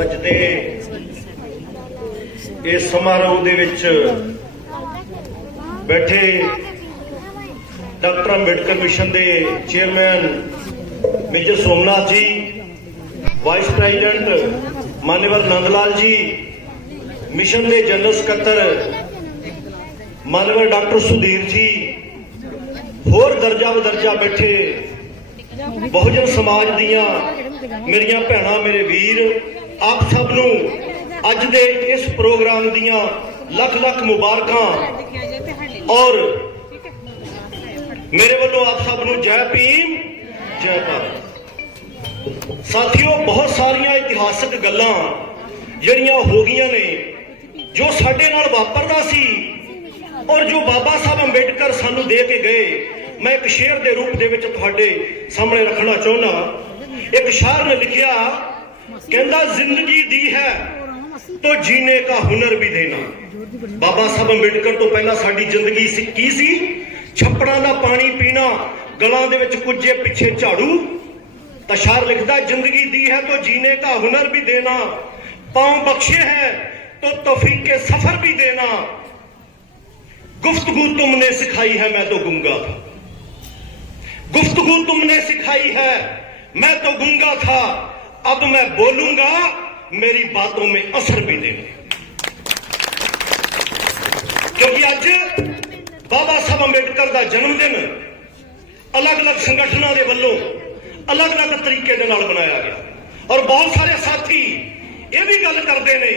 ਅੱਜ ਦੇ ਇਸ ਸਮਾਰੋਹ ਦੇ ਵਿੱਚ ਬੈਠੇ ਡਾਕਟਰ ਅੰਬੇਡਕਰ ਮਿਸ਼ਨ ਦੇ chairman major Somnath ji, vice president ਮਾਨਵਰ Nand Lal ji, mission ਦੇ ਜਨਰਲ ਸਕੱਤਰ ਮਾਨਵਰ ਡਾਕਟਰ ਸੁਧੀਰ ਜੀ, ਹੋਰ ਦਰਜਾ ਬਦਰਜਾ ਬੈਠੇ ਬਹੁਜਨ ਸਮਾਜ ਦੀਆਂ ਮੇਰੀਆਂ ਭੈਣਾਂ, ਮੇਰੇ ਵੀਰ, ਆਪ ਸਭ ਨੂੰ ਅੱਜ ਦੇ ਇਸ ਪ੍ਰੋਗਰਾਮ ਦੀਆਂ ਲੱਖ ਲੱਖ ਮੁਬਾਰਕਾਂ। ਔਰ ਮੇਰੇ ਵੱਲੋਂ ਆਪ ਸਭ ਨੂੰ ਜੈ ਭੀਮ, ਜੈ ਭਾਰਤ। ਸਾਥੀਓ, ਬਹੁਤ ਸਾਰੀਆਂ ਇਤਿਹਾਸਕ ਗੱਲਾਂ ਜਿਹੜੀਆਂ ਹੋ ਗਈਆਂ ਨੇ, ਜੋ ਸਾਡੇ ਨਾਲ ਵਾਪਰਦਾ ਸੀ ਔਰ ਜੋ ਬਾਬਾ ਸਾਹਿਬ ਅੰਬੇਡਕਰ ਸਾਨੂੰ ਦੇ ਕੇ ਗਏ ਮੈਂ ਇੱਕ ਸ਼ੇਰ ਦੇ ਰੂਪ ਦੇ ਵਿੱਚ ਤੁਹਾਡੇ ਸਾਹਮਣੇ ਰੱਖਣਾ ਚਾਹੁੰਦਾ ਇੱਕ ਸ਼ਾਇਰ ਨੇ ਲਿਖਿਆ ਕਹਿੰਦਾ ਜ਼ਿੰਦਗੀ ਦੀ ਹੈ ਤੋ ਜੀਨੇ ਦਾ ਹੁਨਰ ਵੀ ਦੇਣਾ ਬਾਬਾ ਸਾਹਿਬ ਅੰਬੇਡਕਰ ਤੋਂ ਪਹਿਲਾਂ ਸਾਡੀ ਜ਼ਿੰਦਗੀ ਸੀ ਕੀ ਸੀ ਛੱਪੜਾਂ ਦਾ ਪਾਣੀ ਪੀਣਾ ਗਲਾਂ ਦੇ ਵਿੱਚ ਕੁੱਜੇ ਪਿੱਛੇ ਝਾੜੂ ਤਾਂ ਸ਼ਾਇਰ ਲਿਖਦਾ ਜ਼ਿੰਦਗੀ ਦੀ ਹੈ ਤੋ ਜੀਨੇ ਦਾ ਹੁਨਰ ਵੀ ਦੇਣਾ ਪਾਉ ਬਖਸ਼ੇ ਹੈ तो तौफीक के सफर भी देना गुफ्तगु तुमने सिखाई है मैं तो गुंगा था गुफ्तगु तुमने सिखाई है मैं तो गुंगा था अब मैं बोलूंगा मेरी बातों में असर भी देना ਕਿਉਂਕਿ ਅੱਜ ਬਾਬਾ ਸਾਹਿਬ ਅੰਬੇਡਕਰ ਦਾ ਜਨਮ ਦਿਨ ਅਲੱਗ-ਅਲੱਗ ਸੰਗਠਨਾਂ ਦੇ ਵੱਲੋਂ ਅਲੱਗ-ਅਲੱਗ ਤਰੀਕੇ ਦੇ ਨਾਲ ਮਨਾਇਆ ਗਿਆ ਔਰ ਬਹੁਤ ਸਾਰੇ ਸਾਥੀ ਇਹ ਵੀ ਗੱਲ ਕਰਦੇ ਨੇ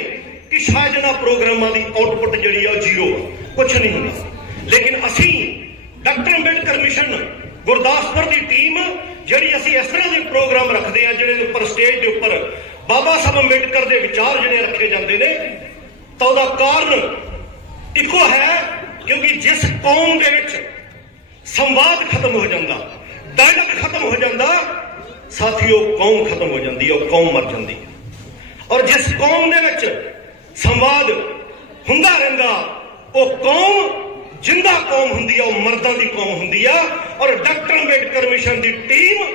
ਕਿ ਸ਼ਾਇਦ ਇਹਨਾਂ ਪ੍ਰੋਗਰਾਮਾਂ ਦੀ ਆਉਟਪੁੱਟ ਜਿਹੜੀ ਆ ਉਹ ਜ਼ੀਰੋ ਕੁਝ ਨਹੀਂ ਹੁੰਦਾ ਲੇਕਿਨ ਅਸੀਂ ਡਾਕਟਰ ਅੰਬੇਡਕਰ ਮਿਸ਼ਨ ਗੁਰਦਾਸਪੁਰ ਦੀ ਟੀਮ ਜਿਹੜੀ ਅਸੀਂ ਇਸ ਤਰ੍ਹਾਂ ਦੇ ਪ੍ਰੋਗਰਾਮ ਰੱਖਦੇ ਆ ਜਿਹੜੇ ਉੱਪਰ ਸਟੇਜ ਦੇ ਉੱਪਰ ਬਾਬਾ ਸਾਹਿਬ ਅੰਬੇਡਕਰ ਦੇ ਵਿਚਾਰ ਜਿਹੜੇ ਰੱਖੇ ਜਾਂਦੇ ਨੇ, ਤਾਂ ਉਹਦਾ ਕਾਰਨ ਇੱਕੋ ਹੈ ਕਿਉਂਕਿ ਜਿਸ ਕੌਮ ਦੇ ਵਿੱਚ ਸੰਵਾਦ ਖਤਮ ਹੋ ਜਾਂਦਾ ਡਾਇਲੌਗ ਖਤਮ ਹੋ ਜਾਂਦਾ, ਸਾਥੀਓ, ਕੌਮ ਖਤਮ ਹੋ ਜਾਂਦੀ ਹੈ, ਉਹ ਕੌਮ ਮਰ ਜਾਂਦੀ ਹੈ। ਔਰ ਜਿਸ ਕੌਮ ਦੇ ਵਿੱਚ ਸੰਵਾਦ ਹੁੰਦਾ ਰਹਿੰਦਾ, ਉਹ ਕੌਮ ਜਿੰਦਾ ਕੌਮ ਹੁੰਦੀ ਆ, ਉਹ ਮਰਦਾਂ ਦੀ ਕੌਮ ਹੁੰਦੀ ਆ। ਔਰ ਡਾਕਟਰ ਅੰਬੇਡਕਰ ਮਿਸ਼ਨ ਦੀ ਟੀਮ,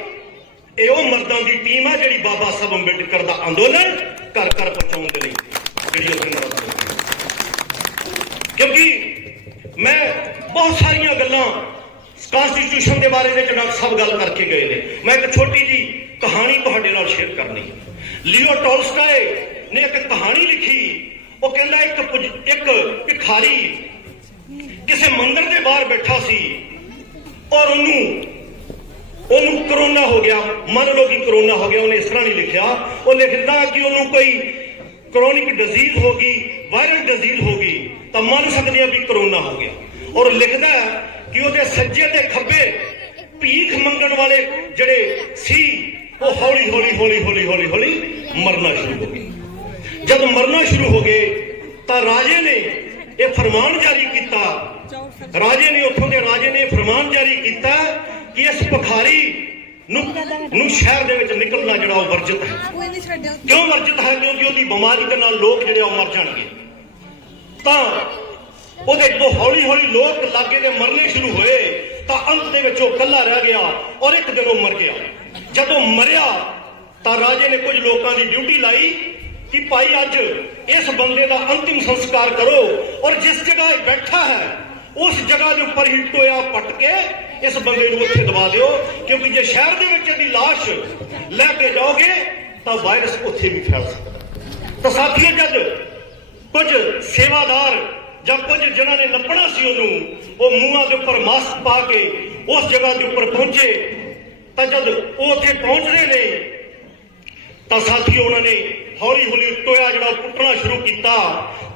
ਇਹ ਉਹ ਮਰਦਾਂ ਦੀ ਟੀਮ ਆ ਜਿਹੜੀ ਬਾਬਾ ਸਾਹਿਬ ਅੰਬੇਡਕਰ ਦਾ ਅੰਦੋਲਨ ਘਰ ਘਰ ਪਹੁੰਚਾਉਣ ਦੇ ਲਈ ਜਿਹੜੀ ਉਹ ਜ਼ਿੰਮੇਵਾਰ ਕਿਉਂਕਿ ਮੈਂ ਬਹੁਤ ਸਾਰੀਆਂ ਗੱਲਾਂ ਕਨਸਟੀਟਿਊਸ਼ਨ ਦੇ ਬਾਰੇ ਵਿੱਚ ਡਾਕਟਰ ਸਾਹਿਬ ਗੱਲ ਕਰਕੇ ਗਏ ਨੇ। ਮੈਂ ਇੱਕ ਛੋਟੀ ਜੀ ਕਹਾਣੀ ਤੁਹਾਡੇ ਨਾਲ ਸ਼ੇਅਰ ਕਰਨੀ ਹੈ। ਲਿਓ ਟੋਲਸਟਾਏ ਨੇ ਇੱਕ ਕਹਾਣੀ ਲਿਖੀ। ਉਹ ਕਹਿੰਦਾ ਇੱਕ ਪੁਜ- ਇੱਕ ਭਿਖਾਰੀ ਕਿਸੇ ਮੰਦਰ ਦੇ ਬਾਹਰ ਬੈਠਾ ਸੀ ਔਰ ਉਹਨੂੰ ਉਹਨੂੰ ਕਰੋਨਾ ਹੋ ਗਿਆ। ਮੰਨ ਲਓ ਕਿ ਕਰੋਨਾ ਹੋ ਗਿਆ, ਉਹਨੇ ਇਸ ਤਰ੍ਹਾਂ ਨਹੀਂ ਲਿਖਿਆ। ਉਹ ਲਿਖਦਾ ਕਿ ਉਹਨੂੰ ਕੋਈ ਕਰੋਨਿਕ ਡਿਜ਼ੀਜ਼ ਹੋ ਗਈ ਵਾਇਰਲ ਡਿਜ਼ੀਜ਼ ਹੋ ਗਈ, ਤਾਂ ਮੰਨ ਸਕਦੇ ਆ ਵੀ ਕਰੋਨਾ ਹੋ ਗਿਆ। ਔਰ ਲਿਖਦਾ ਕਿ ਉਹਦੇ ਸੱਜੇ ਤੇ ਖੱਬੇ ਭੀਖ ਮੰਗਣ ਵਾਲੇ ਜਿਹੜੇ ਸੀ, ਉਹ ਹੌਲੀ ਹੌਲੀ ਹੌਲੀ ਹੌਲੀ ਹੌਲੀ ਹੌਲੀ ਮਰਨਾ ਸ਼ੁਰੂ ਹੋ ਗਏ। ਜਦ ਮਰਨਾ ਸ਼ੁਰੂ ਹੋ ਗਏ, ਤਾਂ ਰਾਜੇ ਨੇ ਇਹ ਫਰਮਾਨ ਜਾਰੀ ਕੀਤਾ ਰਾਜੇ ਨੇ ਉੱਥੋਂ ਦੇ ਰਾਜੇ ਨੇ ਫਰਮਾਨ ਜਾਰੀ ਕੀਤਾ ਕਿ ਇਸ ਭਿਖਾਰੀ ਨੂੰ ਨੂੰ ਸ਼ਹਿਰ ਦੇ ਵਿੱਚ ਨਿਕਲਣਾ ਜਿਹੜਾ ਉਹ ਵਰਜਿਤ ਹੈ। ਕਿਉਂ ਵਰਜਿਤ ਹੈ? ਕਿਉਂਕਿ ਉਹਦੀ ਬਿਮਾਰੀ ਦੇ ਨਾਲ ਲੋਕ ਜਿਹੜੇ ਉਹ ਮਰ ਜਾਣਗੇ। ਤਾਂ ਉਹਦੇ ਜਦੋਂ ਹੌਲੀ ਹੌਲੀ ਲੋਕ ਲਾਗੇ ਦੇ ਮਰਨੇ ਸ਼ੁਰੂ ਹੋਏ ਤਾਂ ਅੰਤ ਦੇ ਵਿੱਚ ਉਹ ਇਕੱਲਾ ਰਹਿ ਗਿਆ ਔਰ ਇੱਕ ਦਿਨ ਉਹ ਮਰ ਗਿਆ। ਜਦੋਂ ਮਰਿਆ ਤਾਂ ਰਾਜੇ ਨੇ ਕੁਝ ਲੋਕਾਂ ਦੀ ਡਿਊਟੀ ਲਾਈ ਕਿ ਭਾਈ ਅੱਜ ਇਸ ਬੰਦੇ ਦਾ ਅੰਤਿਮ ਸੰਸਕਾਰ ਕਰੋ ਔਰ ਜਿਸ ਜਗ੍ਹਾ ਬੈਠਾ ਹੈ ਉਸ ਜਗ੍ਹਾ ਦੇ ਉੱਪਰ ਹੀ ਟੋਇਆ ਪੱਟ ਕੇ ਇਸ ਬੰਦੇ ਨੂੰ ਉੱਥੇ ਦਵਾ ਦਿਓ, ਕਿਉਂਕਿ ਜੇ ਸ਼ਹਿਰ ਦੇ ਵਿੱਚ ਇਹਦੀ ਲਾਸ਼ ਲੈ ਕੇ ਜਾਓਗੇ, ਤਾਂ ਵਾਇਰਸ ਉੱਥੇ ਵੀ ਫੈਲ ਸਕਦਾ। ਤਾਂ ਸਾਥੀਓ, ਜਦ ਕੁਝ ਸੇਵਾਦਾਰ ਜਾਂ ਕੁਝ ਜਿਨ੍ਹਾਂ ਨੇ ਨੱਪਣਾ ਸੀ ਉਹਨੂੰ, ਉਹ ਮੂੰਹਾਂ ਦੇ ਉੱਪਰ ਮਾਸਕ ਪਾ ਕੇ ਉਸ ਜਗ੍ਹਾ ਦੇ ਉੱਪਰ ਪਹੁੰਚੇ, ਤਾਂ ਜਦ ਉਹ ਉੱਥੇ ਪਹੁੰਚਦੇ ਨੇ, ਤਾਂ ਸਾਥੀ ਉਹਨਾਂ ਨੇ ਹੌਲੀ ਹੌਲੀ ਟੋਇਆ ਜਿਹੜਾ ਉਹ ਪੁੱਟਣਾ ਸ਼ੁਰੂ ਕੀਤਾ,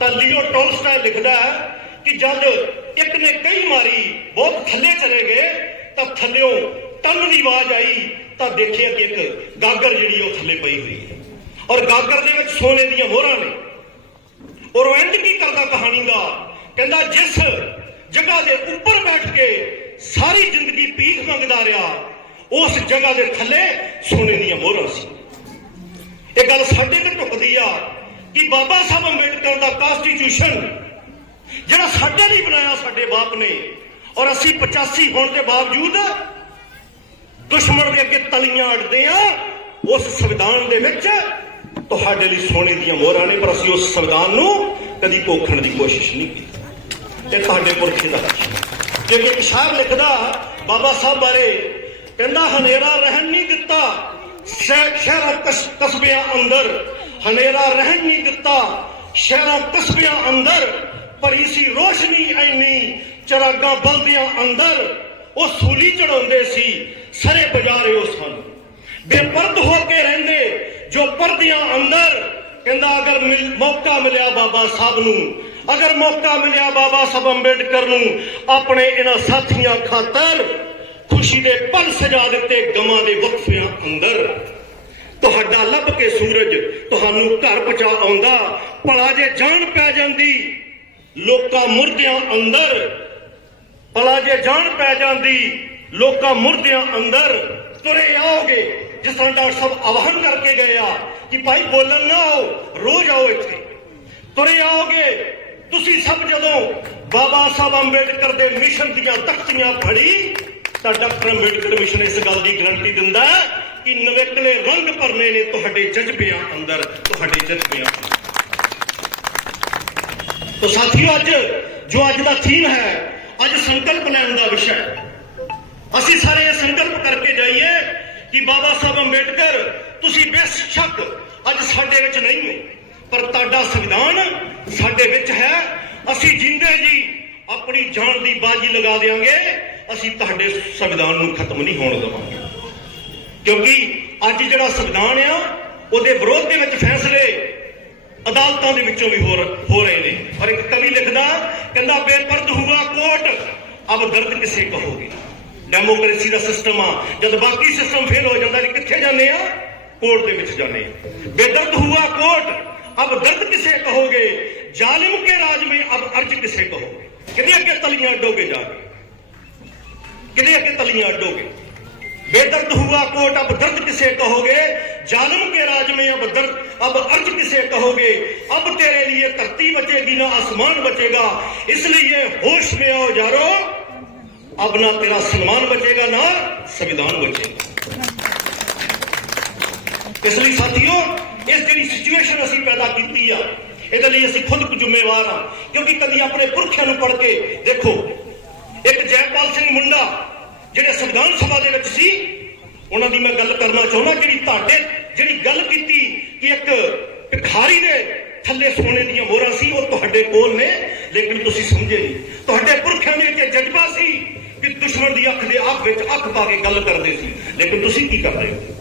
ਤਾਂ ਲਿਓ ਟੋਲਸਟਾਏ ਲਿਖਦਾ ਹੈ ਕਿ ਜਦ ਇੱਕ ਨੇ ਕਈ ਮਾਰੀ, ਬਹੁਤ ਥੱਲੇ ਚਲੇ ਗਏ, ਤਾਂ ਥੱਲਿਓਂ ਟੰਨ ਦੀ ਆਵਾਜ਼ ਆਈ, ਤਾਂ ਦੇਖਿਆ ਕਿ ਇੱਕ ਗਾਗਰ ਜਿਹੜੀ ਉਹ ਥੱਲੇ ਪਈ ਹੋਈ ਹੈ। ਔਰ ਗਾਗਰ ਦੇ ਵਿੱਚ ਸੋਨੇ ਦੀਆਂ ਮੋਹਰਾਂ ਨੇ। ਔਰ ਉਹ ਇੰਜ ਕੀ ਕਰਦਾ ਕਹਾਣੀ ਦਾ? ਕਹਿੰਦਾ, ਜਿਸ ਜਗ੍ਹਾ ਦੇ ਉੱਪਰ ਬੈਠ ਕੇ ਸਾਰੀ ਜ਼ਿੰਦਗੀ ਭੀਖ ਮੰਗਦਾ ਰਿਹਾ, ਉਸ ਜਗ੍ਹਾ ਦੇ ਥੱਲੇ ਸੋਨੇ ਦੀਆਂ ਮੋਹਰਾਂ ਸੀ। ਇਹ ਗੱਲ ਸਾਡੇ ਤੇ ਢੁਕਦੀ ਆ ਕਿ ਬਾਬਾ ਸਾਹਿਬ ਅੰਬੇਡਕਰ ਦਾ ਕਨਸਟੀਟਿਊਸ਼ਨ ਜਿਹੜਾ ਸਾਡੇ ਲਈ ਬਣਾਇਆ ਸਾਡੇ ਬਾਪ ਨੇ, ਔਰ ਅਸੀਂ 85 ਹੋਣ ਦੇ ਬਾਵਜੂਦ ਦੁਸ਼ਮਣ ਦੇ ਅੱਗੇ ਤਲੀਆਂ ਅੜਦੇ ਆ, ਉਸ ਸੰਵਿਧਾਨ ਦੇ ਵਿੱਚ ਤੁਹਾਡੇ ਲਈ ਸੋਨੇ ਦੀਆਂ ਮੋਹਰਾਂ ਨੇ, ਪਰ ਅਸੀਂ ਉਸ ਸੰਵਿਧਾਨ ਨੂੰ ਕਦੀ ਪੋਖਣ ਦੀ ਕੋਸ਼ਿਸ਼ ਨਹੀਂ ਕੀਤੀ। ਇਹ ਤੁਹਾਡੇ ਪੁਰਖੇ ਦਾ ਜੇ ਇੱਕ ਸ਼ਾਇਰ ਲਿਖਦਾ, ਬਾਬਾ ਸਾਹਿਬ ਬਾਰੇ ਕਹਿੰਦਾ, ਹਨੇਰਾ ਰਹਿਣ ਨਹੀਂ ਦਿੱਤਾ ਸ਼ਹਿਰਾਂ ਕਸ- ਕਸਬਿਆਂ ਅੰਦਰ ਹਨੇਰਾ ਰਹਿਣ ਨਹੀਂ ਦਿੱਤਾ, ਸ਼ਹਿਰਾਂ ਕਸਬਿਆਂ ਅੰਦਰ ਭਰੀ ਸੀ ਰੋਸ਼ਨੀ ਐਨੀ ਚਰਾਗਾਂ ਬਲਦਿਆਂ ਅੰਦਰ, ਉਹ ਸੂਲੀ ਚੜਾਉਂਦੇ ਸੀ, ਸਰੇ ਬਜਾਰੇ ਉਹ ਸਨ। ਬੇਪਰਦ ਹੋ ਕੇ ਰਹਿੰਦੇ, ਜੋ ਪਰਦਿਆਂ ਅੰਦਰ, ਕਹਿੰਦਾ ਅਗਰ ਮੌਕਾ ਮਿਲਿਆ ਬਾਬਾ ਸਾਹਿਬ ਨੂੰ, ਅਗਰ ਮੌਕਾ ਮਿਲਿਆ ਬਾਬਾ ਸਾਹਿਬ ਅੰਬੇਡਕਰ ਨੂੰ, ਆਪਣੇ ਇਹਨਾਂ ਸਾਥੀਆਂ ਖਾਤਰ ਖੁਸ਼ੀ ਦੇ ਪਲ ਸਜਾ ਦਿੱਤੇ ਗਮਾਂ ਦੇ ਵਕਫਿਆਂ ਅੰਦਰ। ਤੁਹਾਡਾ ਲੱਭ ਕੇ ਸੂਰਜ ਤੁਹਾਨੂੰ ਘਰ ਪਹੁੰਚਾ ਆਉਂਦਾ, ਭਲਾ ਜੇ ਜਾਨ ਪੈ ਜਾਂਦੀ ਲੋਕਾਂ ਮੁਰਦਿਆਂ ਅੰਦਰ, ਭਲਾ ਜੇ ਜਾਨ ਪੈ ਜਾਂਦੀ, ਲੋਕਾਂ ਮੁਰਦਿਆਂ ਅੰਦਰ ਤੁਰੇ ਆਓਗੇ। ਜਿਸ ਤਰ੍ਹਾਂ ਡਾਕਟਰ ਸਾਹਿਬ ਆਵਾਹਨ ਕਰਕੇ ਗਏ ਆ ਕਿ ਭਾਈ ਬੋਲਣ ਨਾ ਆਓ, ਰੋਜ਼ ਆਓ ਇੱਥੇ। ਤੁਰੇ ਆਓਗੇ, ਤੁਸੀਂ ਸਭ ਜਦੋਂ ਬਾਬਾ ਸਾਹਿਬ ਅੰਬੇਡਕਰ ਦੇ ਮਿਸ਼ਨ ਦੀਆਂ ਤਖਤੀਆਂ ਫੜੀ, ਤਾਂ ਡਾਕਟਰ ਅੰਬੇਡਕਰ ਮਿਸ਼ਨ ਇਸ ਗੱਲ ਦੀ ਗਰੰਟੀ ਦਿੰਦਾ ਕਿ ਨਵੇਕਲੇ ਰੰਗ ਭਰਨੇ ਨੇ ਤੁਹਾਡੇ ਜਜ਼ਬਿਆਂ ਅੰਦਰ, ਤੁਹਾਡੇ ਜਜ਼ਬਿਆਂ ਅੰਦਰ। ਤੋ ਸਾਥੀਓ ਅੱਜ ਜੋ ਅੱਜ ਦਾ ਥੀਮ ਹੈ, ਅੱਜ ਸੰਕਲਪ ਲੈਣ ਦਾ ਵਿਸ਼ਾ ਹੈ। ਅਸੀਂ ਸਾਰੇ ਇਹ ਸੰਕਲਪ ਕਰਕੇ ਜਾਈਏ ਕਿ ਬਾਬਾ ਸਾਹਿਬ ਅੰਬੇਡਕਰ, ਤੁਸੀਂ ਬੇਸ਼ੱਕ ਅੱਜ ਸਾਡੇ ਵਿੱਚ ਨਹੀਂ ਹੋ, ਪਰ ਤੁਹਾਡਾ ਸੰਵਿਧਾਨ ਸਾਡੇ ਵਿੱਚ ਹੈ। ਅਸੀਂ ਜਿੰਦੇ ਜੀ ਆਪਣੀ ਜਾਨ ਦੀ ਬਾਜੀ ਲਗਾ ਦੇਵਾਂਗੇ ਅਸੀਂ ਤੁਹਾਡੇ ਸੰਵਿਧਾਨ ਨੂੰ ਖਤਮ ਨਹੀਂ ਹੋਣ ਦੇਵਾਂਗੇ। ਕਿਉਂਕਿ ਅੱਜ ਜਿਹੜਾ ਸੰਵਿਧਾਨ ਆ, ਉਹਦੇ ਵਿਰੋਧ ਦੇ ਵਿੱਚ ਫੈਸਲੇ ਅਦਾਲਤਾਂ ਦੇ ਵਿੱਚੋਂ ਵੀ ਹੋ ਰ- ਹੋ ਰਹੇ ਨੇ ਔਰ ਇੱਕ ਕਵੀ ਲਿਖਦਾ ਕਹਿੰਦਾ ਬੇਪਰਦ ਹੁਆ ਕੋਟ ਅਬ ਦਰਦ ਕਿਸੇ ਕਹੋਗੇ ਡੈਮੋਕ੍ਰੇਸੀ ਦਾ ਸਿਸਟਮ ਆ ਜਦ ਬਾਕੀ ਸਿਸਟਮ ਫੇਲ ਹੋ ਜਾਂਦਾ ਤੇ ਕਿੱਥੇ ਜਾਂਦੇ ਆ ਕੋਰਟ ਦੇ ਵਿੱਚ ਜਾਂਦੇ ਆ ਬੇਦਰਦ ਹੁਆ ਕੋਟ ਅਬ ਦਰਦ ਕਿਸੇ ਕਹੋਗੇ ਜ਼ਾਲਿਮ ਕੇ ਰਾਜ ਮੇਂ ਅਬ ਅਰਜ ਕਿਸੇ ਕਹੋਗੇ ਕਿਹਦੇ ਅੱਗੇ ਤਲੀਆਂ ਅੱਡੋਗੇ ਜਾ ਕੇ ਕਿਹਦੇ ਅੱਗੇ ਤਲੀਆਂ ਅੱਡੋਗੇ बेदर्द हुआ कोट अब दर्द किसे कहोगे जालिम के राज में अब दर्द अब अर्ज किसे कहोगे अब तेरे लिए धरती बचेगी ना आसमान बचेगा इसलिए होश में आओ जारो अब ना तेरा सम्मान बचेगा ना संविधान बचेगा ਇਸ ਲਈ ਸਾਥੀਓ ਇਸ ਜਿਹੜੀ ਸਿਚੁਏਸ਼ਨ ਅਸੀਂ ਪੈਦਾ ਕੀਤੀ ਆ ਇਹਦੇ ਲਈ ਅਸੀਂ ਖੁਦ ਕੁ ਜ਼ਿੰਮੇਵਾਰ ਆ ਕਿਉਂਕਿ ਕਦੀ ਆਪਣੇ ਪੁਰਖਿਆਂ ਨੂੰ ਪੜ੍ਹ ਕੇ ਦੇਖੋ ਇੱਕ ਜੈਪਾਲ ਸਿੰਘ ਮੁੰਡਾ ਜਿਹੜੇ ਸੰਵਿਧਾਨ ਸਭਾ ਦੇ ਵਿੱਚ ਸੀ ਉਹਨਾਂ ਦੀ ਮੈਂ ਗੱਲ ਕਰਨਾ ਚਾਹੁੰਦਾ ਜਿਹੜੀ ਤੁਹਾਡੇ ਜਿਹੜੀ ਗੱਲ ਕੀਤੀ ਕਿ ਇੱਕ ਭਿਖਾਰੀ ਦੇ ਥੱਲੇ ਸੋਨੇ ਦੀਆਂ ਮੋਹਰਾਂ ਸੀ, ਉਹ ਤੁਹਾਡੇ ਕੋਲ ਨੇ, ਲੇਕਿਨ ਤੁਸੀਂ ਸਮਝੇ ਨਹੀਂ। ਤੁਹਾਡੇ ਪੁਰਖਿਆਂ ਦੇ ਵਿੱਚ ਜਜ਼ਬਾ ਸੀ ਕਿ ਦੁਸ਼ਮਣ ਦੀ ਅੱਖ ਦੇ ਅੱਖ ਵਿੱਚ ਅੱਖ ਪਾ ਕੇ ਗੱਲ ਕਰਦੇ ਸੀ। ਲੇਕਿਨ ਤੁਸੀਂ ਕੀ ਕਰਦੇ ਹੋ?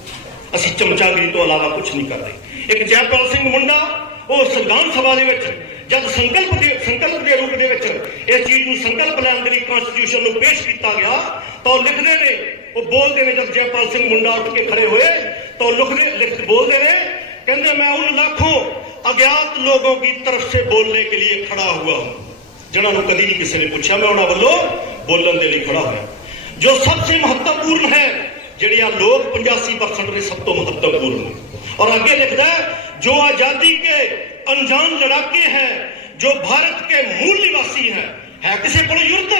ਅਸੀਂ ਚਮਚਾਗਿਰੀ ਤੋਂ ਇਲਾਵਾ ਕੁਝ ਨਹੀਂ ਕਰਦੇ ਇੱਕ ਜੈਪਾਲ ਸਿੰਘ ਮੁੰਡਾ, ਉਹ ਸੰਵਿਧਾਨ ਸਭਾ ਦੇ ਵਿੱਚ, ਜਦ ਸੰਕਲਪ ਦੇ ਸੰਕਲਪ ਦੇ ਰੂਪ ਦੇ ਵਿੱਚ ਇਸ ਚੀਜ਼ ਨੂੰ ਸੰਕਲਪ ਲੈਣ ਦੇ ਲਈ ਕਨਸਟੀਟਿਊਸ਼ਨ ਨੂੰ ਪੇਸ਼ ਕੀਤਾ ਗਿਆ, ਤਾਂ ਉਹ ਲਿਖਦੇ ਨੇ, ਉਹ ਬੋਲਦੇ ਨੇ ਜਦ ਜੈਪਾਲ ਸਿੰਘ ਮੁੰਡਾ ਉੱਠ ਕੇ ਖੜੇ ਹੋਏ, ਤਾਂ ਉਹ ਲਿਖਦੇ ਲਿਖ ਬੋਲਦੇ ਨੇ, ਕਹਿੰਦੇ ਮੈਂ اگیات لوگوں کی طرف سے بولنے کے لیے کھڑا ہوا ہوں۔ جنہوں نے کدی نہیں کسی نے پوچھا، میں انہوں والوں بولن دے لیے کھڑا ہوا جو سب سے مہتوپورن ہے جڑیا لوگ پنجاسی پرسنٹ نے سب تو مہتوپورن ہے اور اگے لکھتا ہے، جو آزادی کے انجان لڑاکے ہیں، جو بھارت کے مول نواسی ہیں۔ ہے کسی کو یورت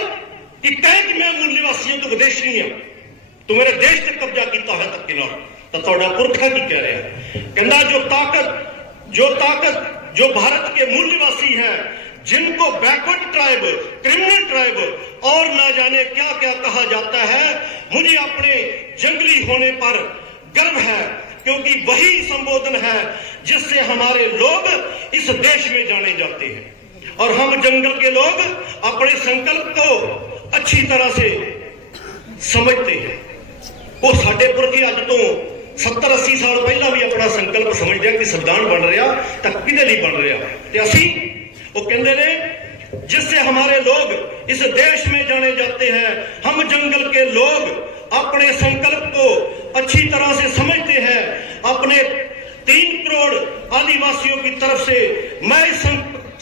کہ کہیں کہ میں مول نواسی ہوں تو ودیش نہیں ہوں تو میرے دیش سے قبضہ کیتا ہے تک کنار تو تھوڑا پرکھا کی کہہ رہے ہیں؟ کہنا جو طاقت جو طاقت جو بھارت کے مولی واسی ہیں، جن کو بیکورڈ ٹرائب، کرمنل ٹرائب اور نہ جانے کیا کیا کہا جاتا ہے، مجھے اپنے جنگلی ہونے پر گرو ہے، کیونکہ وہی سمبودن ہے جس سے ہمارے لوگ اس دیش میں جانے جاتے ہیں۔ اور ہم جنگل کے لوگ اپنے سنکلپ کو اچھی طرح سے سمجھتے ہیں۔ وہ ساڈے پر کی عادتوں 70 80 ਸਾਲ ਪਹਿਲਾਂ ਵੀ ਆਪਣਾ ਸੰਕਲਪ سمجھ دیا کہ ਸੰਵਿਧਾਨ بن رہا ਤਾਂ ਕਿਹਦੇ ਲਈ بن رہا ਤੇ اسی وہ ਕਹਿੰਦੇ نے جس سے ہمارے لوگ اس دیش میں جانے جاتے ہیں ہم جنگل کے لوگ اپنے سنکلپ کو اچھی طرح سے سمجھتے ہیں اپنے تین کروڑ آدیواسیوں کی طرف سے میں اس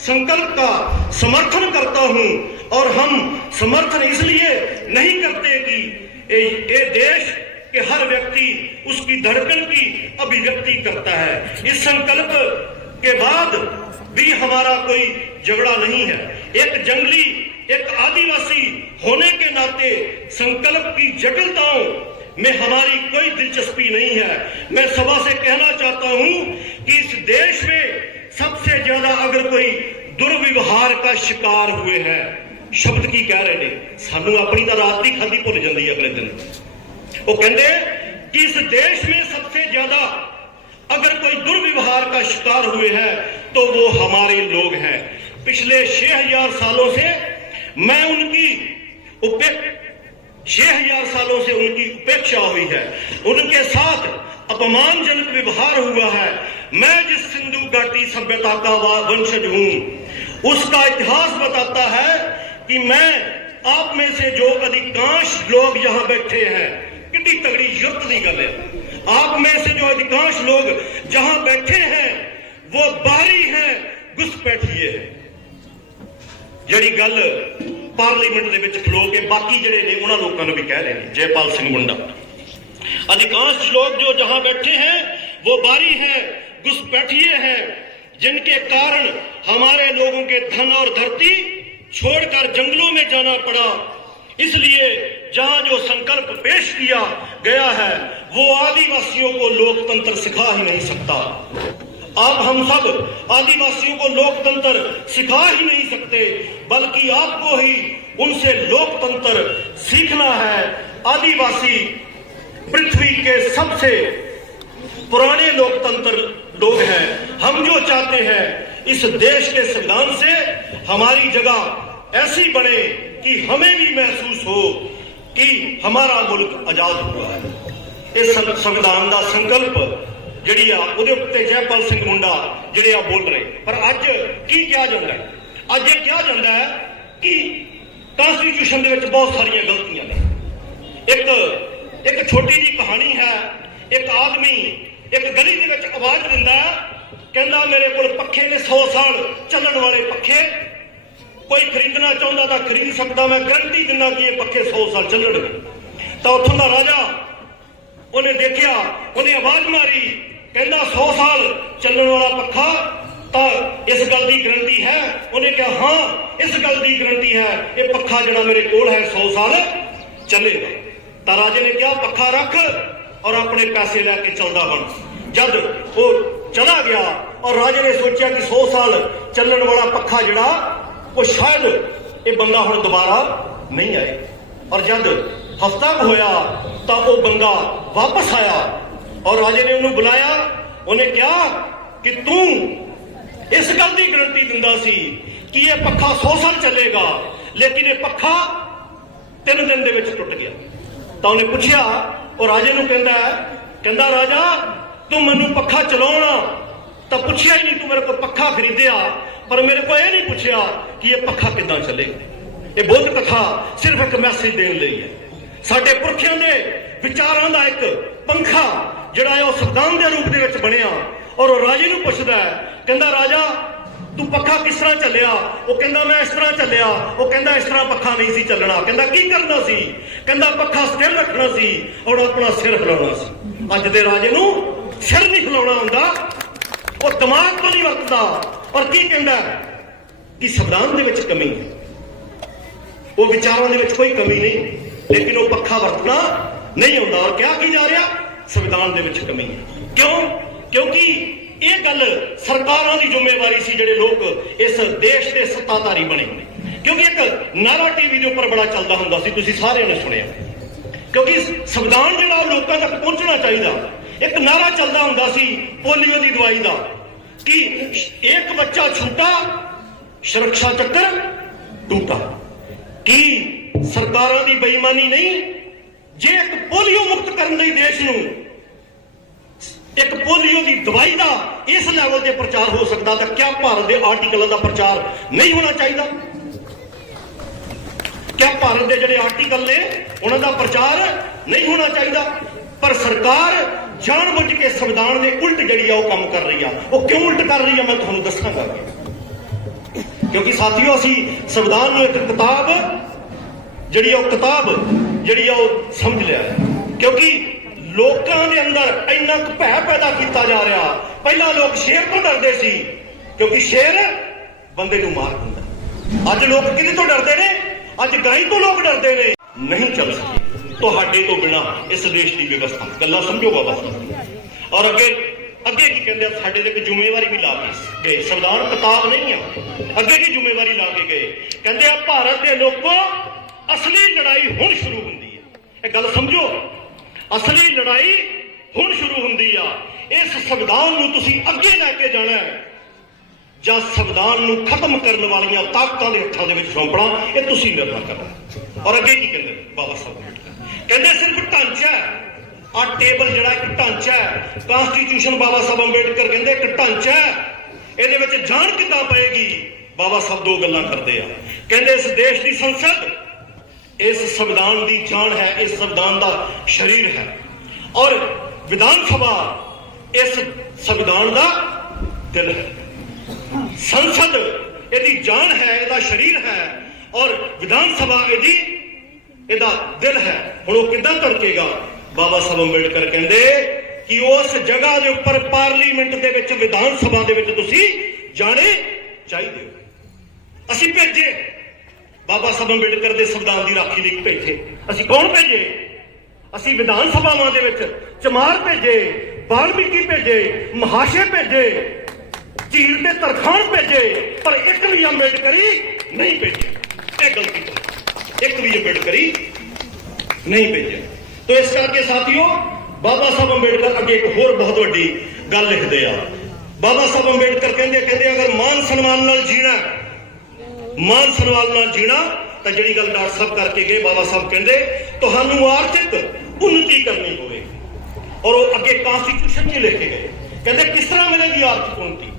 سنکلپ کا سمرتھن کرتا ہوں اور ہم سمرتھن اس لیے نہیں کرتے کہ اے دیش के हर व्यक्ति उसकी धड़कन की अभिव्यक्ति करता है इस संकल्प के बाद भी हमारा कोई झगड़ा नहीं है एक जंगली एक आदिवासी होने के नाते संकल्प की जटिलताओं में हमारी कोई दिलचस्पी नहीं है मैं सभा से कहना चाहता हूं कि इस देश में सबसे ज्यादा अगर कोई दुर्व्यवहार का शिकार हुए हैं शब्द की कह रहे ने सानू अपनी ਤਾਂ ਰਾਤ ਦੀ ਖਾਦੀ ਭੁੱਲ ਜਾਂਦੀ ਹੈ ਅਗਲੇ ਦਿਨ وہ کہندے ہیں اس دیش میں سب سے زیادہ اگر کوئی درویوہار کا شکار ہوئے ہیں تو وہ ہمارے لوگ ہیں۔ پچھلے چھ ہزار سالوں سے میں ان کی چھ ہزار سالوں سے ان کی اپیکشا ہوئی ہے۔ ان کے ساتھ اپمان جنک ویوہار ہوا ہے۔ میں جس سندھو گاٹی سبھیتا کا ونشج ہوں، اس کا اتہاس بتاتا ہے کہ میں آپ میں سے جو ادھکانش لوگ یہاں بیٹھے ہیں کتنی تگڑی یورت دی گل ہے آپ میں سے جو ادھکانش لوگ جہاں بیٹھے ہیں وہ باہری ہیں گس پیٹھیے ہیں جڑی گل پارلیمنٹ دے بچ کھلو کے باقی جڑے نے انہاں لوگ نو بھی کہہ رہے ہیں جے پال سنگھ منڈا ادھکانش لوگ جو جہاں بیٹھے ہیں وہ باری ہیں گس پیٹھیے ہیں جن کے کارن ہمارے لوگوں کے دھن اور دھرتی چھوڑ کر جنگلوں میں جانا پڑا اس لیے جہاں جو سنکلپ پیش کیا گیا ہے، وہ آدی واسیوں کو لوگ تنتر سکھا ہی نہیں سکتا۔ آپ ہم سب آدھی واسیوں کو لوگ تنتر سکھا ہی نہیں سکتے، بلکہ آپ کو ہی ان سے لوگ تنتر سیکھنا ہے۔ آدی واسی پرتھوی کے سب سے پرانے لوگ تنتر لوگ ہیں۔ ہم جو چاہتے ہیں، اس دیش کے سنگان سے ہماری جگہ ایسی بنے کہ ہمیں بھی محسوس ہو۔ कि हमारा मुल्क आजाद हुआ है ਇਸ ਸੰ- ਸੰਵਿਧਾਨ ਦਾ ਸੰਕਲਪ ਜਿਹੜੀ ਆ ਉਹਦੇ ਉੱਤੇ ਜੈਪਾਲ ਸਿੰਘ ਮੁੰਡਾ ਜਿਹੜੇ ਆ ਬੋਲ ਰਹੇ ਪਰ ਅੱਜ ਕੀ ਕਿਹਾ ਜਾਂਦਾ ਹੈ ਅੱਜ ਇਹ ਕਿਹਾ ਜਾਂਦਾ ਹੈ ਕਿ ਕਨਸਟੀਟਿਊਸ਼ਨ ਦੇ ਵਿੱਚ ਬਹੁਤ ਸਾਰੀਆਂ ਗਲਤੀਆਂ ਨੇ ਇੱਕ ਇੱਕ ਛੋਟੀ ਜੀ ਕਹਾਣੀ ਹੈ ਇੱਕ ਆਦਮੀ ਇੱਕ ਗਲੀ ਦੇ ਵਿੱਚ ਆਵਾਜ਼ ਦਿੰਦਾ ਹੈ ਕਹਿੰਦਾ ਮੇਰੇ ਕੋਲ ਪੱਖੇ ਨੇ 100 ਸਾਲ ਚੱਲਣ ਵਾਲੇ ਪੱਖੇ ਕੋਈ ਖਰੀਦਣਾ ਚਾਹੁੰਦਾ ਤਾਂ ਖਰੀਦ ਸਕਦਾ ਮੈਂ, ਗਰੰਟੀ ਦਿੰਦਾ ਕਿ ਇਹ ਪੱਖੇ 100 ਸਾਲ ਚੱਲਣਗੇ। ਤਾਂ ਉੱਥੋਂ ਦਾ ਰਾਜਾ ਉਹਨੇ ਦੇਖਿਆ ਉਹਨੇ ਆਵਾਜ਼ ਮਾਰੀ, ਕਹਿੰਦਾ 100 ਸਾਲ ਚੱਲਣ ਵਾਲਾ ਪੱਖਾ ਤਾਂ ਇਸ ਗੱਲ ਦੀ ਗਰੰਟੀ ਹੈ। ਉਹਨੇ ਕਿਹਾ, ਹਾਂ, ਇਸ ਗੱਲ ਦੀ ਗਰੰਟੀ ਹੈ, ਇਹ ਪੱਖਾ ਜਿਹੜਾ ਮੇਰੇ ਕੋਲ ਹੈ 100 ਸਾਲ ਚੱਲੇਗਾ। ਤਾਂ ਰਾਜੇ ਨੇ ਕਿਹਾ, ਪੱਖਾ ਰੱਖ ਔਰ ਆਪਣੇ ਪੈਸੇ ਲੈ ਕੇ ਚੱਲਦਾ ਬਣ। ਜਦ ਉਹ ਚਲਾ ਗਿਆ ਔਰ ਰਾਜੇ ਨੇ ਸੋਚਿਆ ਕਿ 100 ਸਾਲ ਚੱਲਣ ਵਾਲਾ ਪੱਖਾ ਜਿਹੜਾ ਉਹ ਸ਼ਾਇਦ ਇਹ ਬੰਦਾ ਹੁਣ ਦੁਬਾਰਾ ਨਹੀਂ ਆਏ ਔਰ ਜਦ ਹਫਤਾ ਹੋਇਆ ਤਾਂ ਉਹ ਬੰਦਾ ਵਾਪਸ ਆਇਆ ਔਰ ਰਾਜੇ ਨੇ ਉਹਨੂੰ ਬੁਲਾਇਆ। ਉਹਨੇ ਕਿਹਾ ਕਿ ਤੂੰ ਇਸ ਗੱਲ ਦੀ ਗਰੰਟੀ ਦਿੰਦਾ ਸੀ ਕਿ ਇਹ ਪੱਖਾ 100 ਸਾਲ ਚੱਲੇਗਾ, ਲੇਕਿਨ ਇਹ ਪੱਖਾ ਤਿੰਨ ਦਿਨ ਦੇ ਵਿੱਚ ਟੁੱਟ ਗਿਆ। ਤਾਂ ਉਹਨੇ ਪੁੱਛਿਆ, ਉਹ ਰਾਜੇ ਨੂੰ ਕਹਿੰਦਾ ਕਹਿੰਦਾ, ਰਾਜਾ, ਤੂੰ ਮੈਨੂੰ ਪੱਖਾ ਚਲਾਉਣਾ ਤਾਂ ਪੁੱਛਿਆ ਹੀ ਨਹੀਂ, ਤੂੰ ਮੇਰੇ ਕੋਲ ਪੱਖਾ ਖਰੀਦਿਆ ਪਰ ਮੇਰੇ ਕੋਲ ਇਹ ਨਹੀਂ ਪੁੱਛਿਆ ਕਿ ਇਹ ਪੱਖਾ ਕਿੱਦਾਂ ਚੱਲੇਗਾ ਇਹ ਬੁੱਧ ਕਥਾ ਸਿਰਫ ਇੱਕ ਮੈਸੇਜ ਦੇਣ ਲਈ ਹੈ। ਸਾਡੇ ਪੁਰਖਿਆਂ ਦੇ ਵਿਚਾਰਾਂ ਦਾ ਇੱਕ ਪੰਖਾ, ਜਿਹੜਾ ਉਹ ਸੰਵਿਧਾਨ ਦੇ ਰੂਪ ਦੇ ਵਿੱਚ ਬਣਿਆ ਔਰ ਉਹ ਰਾਜੇ ਨੂੰ ਪੁੱਛਦਾ ਹੈ, ਕਹਿੰਦਾ, ਰਾਜਾ, ਤੂੰ ਪੱਖਾ ਕਿਸ ਤਰ੍ਹਾਂ ਚੱਲਿਆ? ਉਹ ਕਹਿੰਦਾ, ਮੈਂ ਇਸ ਤਰ੍ਹਾਂ ਚੱਲਿਆ। ਉਹ ਕਹਿੰਦਾ, ਇਸ ਤਰ੍ਹਾਂ ਪੱਖਾ ਨਹੀਂ ਸੀ ਚੱਲਣਾ। ਕਹਿੰਦਾ, ਕੀ ਕਰਨਾ ਸੀ? ਕਹਿੰਦਾ, ਪੱਖਾ ਸਿਰ ਰੱਖਣਾ ਸੀ ਔਰ ਆਪਣਾ ਸਿਰ ਹਿਲਾਉਣਾ ਸੀ। ਅੱਜ ਦੇ ਰਾਜੇ ਨੂੰ ਸਿਰ ਨਹੀਂ ਹਿਲਾਉਣਾ ਹੁੰਦਾ। ਉਹ ਦਿਮਾਗ ਤੋਂ ਨਹੀਂ ਵਰਤਦਾ। ਔਰ ਕੀ ਕਹਿੰਦਾ ਕਿ ਸੰਵਿਧਾਨ ਦੇ ਵਿੱਚ ਕਮੀ ਹੈ। ਉਹ ਵਿਚਾਰਾਂ ਦੇ ਵਿੱਚ ਕੋਈ ਕਮੀ ਨਹੀਂ, ਲੇਕਿਨ ਉਹ ਪੱਖਾ ਵਰਤਣਾ ਨਹੀਂ ਆਉਂਦਾ। ਔਰ ਕਿਹਾ ਕੀ ਜਾ ਰਿਹਾ? ਸੰਵਿਧਾਨ ਦੇ ਵਿੱਚ ਕਮੀ ਹੈ। ਕਿਉਂ? ਕਿਉਂਕਿ ਇਹ ਗੱਲ ਸਰਕਾਰਾਂ ਦੀ ਜ਼ਿੰਮੇਵਾਰੀ ਸੀ, ਜਿਹੜੇ ਲੋਕ ਇਸ ਦੇਸ਼ ਦੇ ਸੱਤਾਧਾਰੀ ਬਣੇ ਕਿਉਂਕਿ ਇੱਕ ਨਾਰਾ ਟੀਵੀ ਦੇ ਉੱਪਰ ਬੜਾ ਚੱਲਦਾ ਹੁੰਦਾ ਸੀ, ਤੁਸੀਂ ਸਾਰਿਆਂ ਨੇ ਸੁਣਿਆ। ਕਿਉਂਕਿ ਸੰਵਿਧਾਨ ਜਿਹੜਾ ਉਹ ਲੋਕਾਂ ਤੱਕ ਪਹੁੰਚਣਾ ਚਾਹੀਦਾ। ਇੱਕ ਨਾਰਾ ਚੱਲਦਾ ਹੁੰਦਾ ਸੀ, ਪੋਲੀਓ ਦੀ ਦਵਾਈ ਦਾ। ਕਿ? ਇੱਕ ਬੱਚਾ ਛੂਟਾ, ਸੁਰੱਖਿਆ ਚੱਕਰ ਟੂਟਾ। ਕੀ ਸਰਕਾਰਾਂ ਦੀ ਬੇਈਮਾਨੀ ਨਹੀਂ? ਜੇ ਇੱਕ ਪੋਲੀਓ ਮੁਕਤ ਕਰਨ ਲਈ ਦੇਸ਼ ਨੂੰ ਇੱਕ ਪੋਲੀਓ ਦੀ ਦਵਾਈ ਦਾ ਇਸ ਲੈਵਲ ਤੇ ਪ੍ਰਚਾਰ ਹੋ ਸਕਦਾ, ਤਾਂ ਕਿਆ ਭਾਰਤ ਦੇ ਆਰਟੀਕਲਾਂ ਦਾ ਪ੍ਰਚਾਰ ਨਹੀਂ ਹੋਣਾ ਚਾਹੀਦਾ? ਕਿਆ ਭਾਰਤ ਦੇ ਜਿਹੜੇ ਆਰਟੀਕਲ ਨੇ, ਉਹਨਾਂ ਦਾ ਪ੍ਰਚਾਰ ਨਹੀਂ ਹੋਣਾ ਚਾਹੀਦਾ? ਪਰ ਸਰਕਾਰ ਜਾਣ ਬੁੱਝ ਕੇ ਸੰਵਿਧਾਨ ਦੇ ਉਲਟ ਜਿਹੜੀ ਆ ਉਹ ਕੰਮ ਕਰ ਰਹੀ ਆ। ਉਹ ਕਿਉਂ ਉਲਟ ਕਰ ਰਹੀ ਆ ਮੈਂ ਤੁਹਾਨੂੰ ਦੱਸਾਂਗਾ ਕਿਉਂਕਿ ਸਾਥੀਓ, ਅਸੀਂ ਸੰਵਿਧਾਨ ਨੂੰ ਇੱਕ ਕਿਤਾਬ, ਜਿਹੜੀ ਆ ਉਹ ਕਿਤਾਬ, ਜਿਹੜੀ ਆ ਉਹ ਸਮਝ ਲਿਆ ਕਿਉਂਕਿ ਲੋਕਾਂ ਦੇ ਅੰਦਰ ਇੰਨਾ ਕੁ ਭੈ ਪੈਦਾ ਕੀਤਾ ਜਾ ਰਿਹਾ। ਪਹਿਲਾਂ ਲੋਕ ਸ਼ੇਰ ਤੋਂ ਡਰਦੇ ਸੀ, ਕਿਉਂਕਿ ਸ਼ੇਰ ਬੰਦੇ ਨੂੰ ਮਾਰ ਦਿੰਦਾ। ਅੱਜ ਲੋਕ ਕਿਹਦੇ ਤੋਂ ਡਰਦੇ ਨੇ? ਅੱਜ ਗਾਈ ਤੋਂ ਲੋਕ ਡਰਦੇ ਨੇ। ਨਹੀਂ ਚੱਲ ਸਕਦੀ। ਤੁਹਾਡੇ ਤੋਂ ਬਿਨਾ ਇਸ ਦੇਸ਼ ਦੀ ਵਿਵਸਥਾ, ਗੱਲਾਂ ਸਮਝੋ ਬਾਬਾ ਸਾਹਿਬ ਔਰ ਅੱਗੇ ਅੱਗੇ ਕੀ ਕਹਿੰਦੇ ਆ? ਸਾਡੇ ਤੇ ਇੱਕ ਜ਼ਿੰਮੇਵਾਰੀ ਵੀ ਲਾ ਕੇ ਗਏ। ਸੰਵਿਧਾਨ ਕਿਤਾਬ ਨਹੀਂ ਆ। ਅੱਗੇ ਕੀ ਜ਼ਿੰਮੇਵਾਰੀ ਲਾ ਕੇ ਗਏ? ਕਹਿੰਦੇ ਆ, ਭਾਰਤ ਦੇ ਲੋਕੋ ਅਸਲੀ ਲੜਾਈ ਹੁਣ ਸ਼ੁਰੂ ਹੁੰਦੀ ਹੈ ਇਹ ਗੱਲ ਸਮਝੋ। ਅਸਲੀ ਲੜਾਈ ਹੁਣ ਸ਼ੁਰੂ ਹੁੰਦੀ ਆ। ਇਸ ਸੰਵਿਧਾਨ ਨੂੰ ਤੁਸੀਂ ਅੱਗੇ ਲੈ ਕੇ ਜਾਣਾ ਹੈ। ਜਾਂ ਸੰਵਿਧਾਨ ਨੂੰ ਖਤਮ ਕਰਨ ਵਾਲੀਆਂ ਤਾਕਤਾਂ ਦੇ ਹੱਥਾਂ ਦੇ ਵਿੱਚ ਸੌਂਪਣਾ, ਇਹ ਤੁਸੀਂ ਨਿਰਣਾ ਕਰਨਾ। ਔਰ ਅੱਗੇ ਕੀ ਕਹਿੰਦੇ? ਬਾਬਾ ਸਾਹਿਬ ਕਹਿੰਦੇ ਸਿਰਫ ਢਾਂਚਾ ਆ ਟੇਬਲ ਜਿਹੜਾ ਇੱਕ ਢਾਂਚਾ ਹੈ। ਕਾਨਸਟੀਟਿਊਸ਼ਨ ਬਾਬਾ ਸਾਹਿਬ ਅੰਬੇਡਕਰ ਕਹਿੰਦੇ ਇੱਕ ਢਾਂਚਾ ਹੈ। ਇਹਦੇ ਵਿੱਚ ਜਾਣ ਕਿੱਦਾਂ ਪਏਗੀ? ਬਾਬਾ ਸਾਹਿਬ ਦੋ ਗੱਲਾਂ ਕਰਦੇ ਆ। ਕਹਿੰਦੇ ਇਸ ਦੇਸ਼ ਦੀ ਸੰਸਦ, ਇਸ ਸੰਵਿਧਾਨ ਦੀ ਜਾਨ ਹੈ, ਇਸ ਸੰਵਿਧਾਨ ਦਾ ਸ਼ਰੀਰ ਹੈ। ਔਰ ਵਿਧਾਨ ਸਭਾ ਇਸ ਸੰਵਿਧਾਨ ਦਾ ਦਿਲ ਹੈ। ਸੰਸਦ, ਇਹਦੀ ਜਾਨ ਹੈ, ਇਹਦਾ ਸ਼ਰੀਰ ਹੈ। ਔਰ ਵਿਧਾਨ ਸਭਾ ਇਹਦੀ ਇਹਦਾ ਦਿਲ ਹੈ। ਹੁਣ ਉਹ ਕਿੱਦਾਂ ਧੜਕੇਗਾ? ਬਾਬਾ ਸਾਹਿਬ ਅੰਬੇਡਕਰ ਕਹਿੰਦੇ ਕਿ ਉਸ ਜਗ੍ਹਾ ਦੇ ਉੱਪਰ ਪਾਰਲੀਮੈਂਟ ਦੇ ਵਿੱਚ, ਵਿਧਾਨ ਸਭਾ ਦੇ ਵਿੱਚ ਤੁਸੀਂ ਜਾਣੇ ਚਾਹੀਦੇ ਹੋ। ਅਸੀਂ ਭੇਜੇ। ਬਾਬਾ ਸਾਹਿਬ ਅੰਬੇਡਕਰ ਦੇ ਸੰਵਿਧਾਨ ਦੀ ਰਾਖੀ ਲਈ ਭੇਜੇ। ਅਸੀਂ ਕੌਣ ਭੇਜੇ? ਅਸੀਂ ਵਿਧਾਨ ਸਭਾਵਾਂ ਦੇ ਵਿੱਚ ਚਮਾਰ ਭੇਜੇ, ਬਾਲਮੀਕੀ ਭੇਜੇ, ਮਹਾਸ਼ੇ ਭੇਜੇ, ਝੀਲ ਦੇ ਤਰਖਾਣ ਭੇਜੇ, ਪਰ ਇੱਕ ਵੀ ਅੰਬੇਡਕਰੀ ਨਹੀਂ ਭੇਜੇ। ਇਹ ਗਲਤੀ ਹੈ ਇੱਕ ਵੀ ਅੰਬੇਡਕਰੀ ਨਹੀਂ ਭੇਜਿਆ। ਤੋ ਇਸ ਕਰਕੇ ਸਾਥੀਓ, ਬਾਬਾ ਸਾਹਿਬ ਅੰਬੇਡਕਰ ਅੱਗੇ ਇੱਕ ਹੋਰ ਬਹੁਤ ਵੱਡੀ ਗੱਲ ਲਿਖਦੇ ਆ। ਬਾਬਾ ਸਾਹਿਬ ਅੰਬੇਡਕਰ ਕਹਿੰਦੇ ਕਹਿੰਦੇ ਅਗਰ ਮਾਨ ਸਨਮਾਨ ਨਾਲ ਜੀਣਾ ਮਾਨ ਸਨਮਾਨ ਨਾਲ ਜੀਣਾ, ਤਾਂ ਜਿਹੜੀ ਗੱਲ ਡਾਕਟਰ ਸਾਹਿਬ ਕਰਕੇ ਗਏ, ਬਾਬਾ ਸਾਹਿਬ ਕਹਿੰਦੇ, ਤੁਹਾਨੂੰ ਆਰਥਿਕ ਉન્નਤੀ ਕਰਨੀ ਹੋਵੇ। ਔਰ ਉਹ ਅੱਗੇ ਕਨਸਟੀਟਿਊਸ਼ਨ 'ਚ ਲਿਖ ਕੇ ਗਏ। ਕਹਿੰਦੇ, ਕਿਸ ਤਰ੍ਹਾਂ ਮਿਲੇਗੀ ਆਰਥਿਕ ਉન્નਤੀ